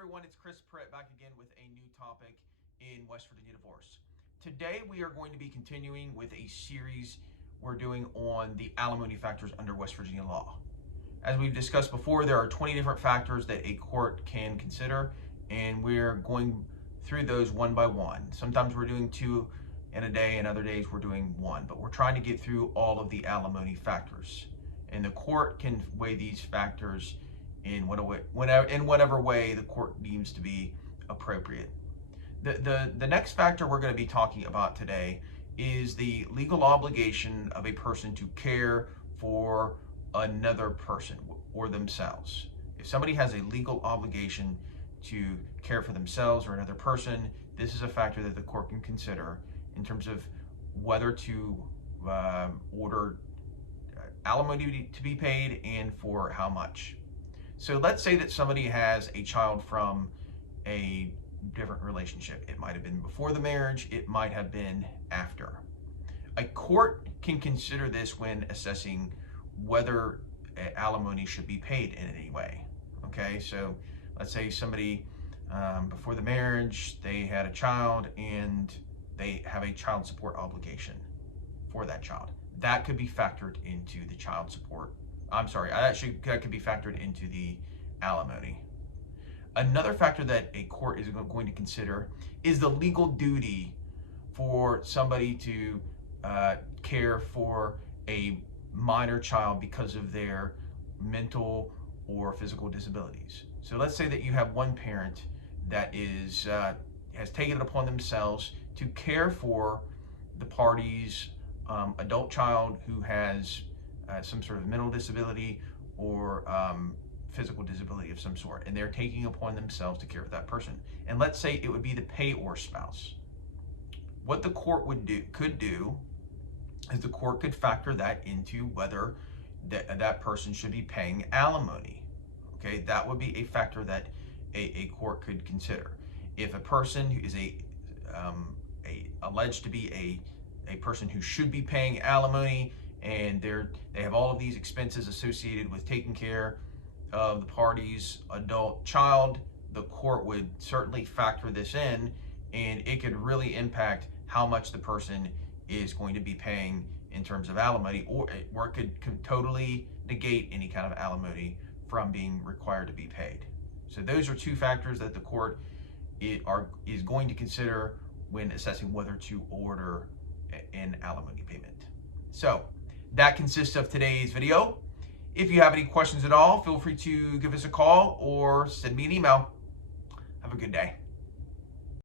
everyone, it's Chris Pritt back again with a new topic in West Virginia divorce. Today we are going to be continuing with a series we're doing on the alimony factors under West Virginia law. As we've discussed before, there are 20 different factors that a court can consider, and we're going through those one by one. Sometimes we're doing two in a day, and other days we're doing one, but we're trying to get through all of the alimony factors. And the court can weigh these factors in whatever way the court deems to be appropriate. The next factor we're going to be talking about today is the legal obligation of a person to care for another person or themselves. If somebody has a legal obligation to care for themselves or another person, this is a factor that the court can consider in terms of whether to order alimony to be paid and for how much. So let's say that somebody has a child from a different relationship. It might have been before the marriage, it might have been after. A court can consider this when assessing whether alimony should be paid in any way. Okay, so let's say somebody before the marriage, they had a child and they have a child support obligation for that child. That could be factored into the child support. That could be factored into the alimony. Another factor that a court is going to consider is the legal duty for somebody to care for a minor child because of their mental or physical disabilities. So let's say that you have one parent that has taken it upon themselves to care for the party's adult child who has some sort of mental disability or physical disability of some sort, and they're taking upon themselves to care for that person. And let's say it would be the payor spouse. What the court could do is the court could factor that into whether that person should be paying alimony. Okay, that would be a factor that a court could consider. If a person who is alleged to be a person who should be paying alimony, and they have all of these expenses associated with taking care of the party's adult child, the court would certainly factor this in, and it could really impact how much the person is going to be paying in terms of alimony, or it could totally negate any kind of alimony from being required to be paid. So those are two factors that the court is going to consider when assessing whether to order an alimony payment. So that consists of today's video. If you have any questions at all, feel free to give us a call or send me an email. Have a good day.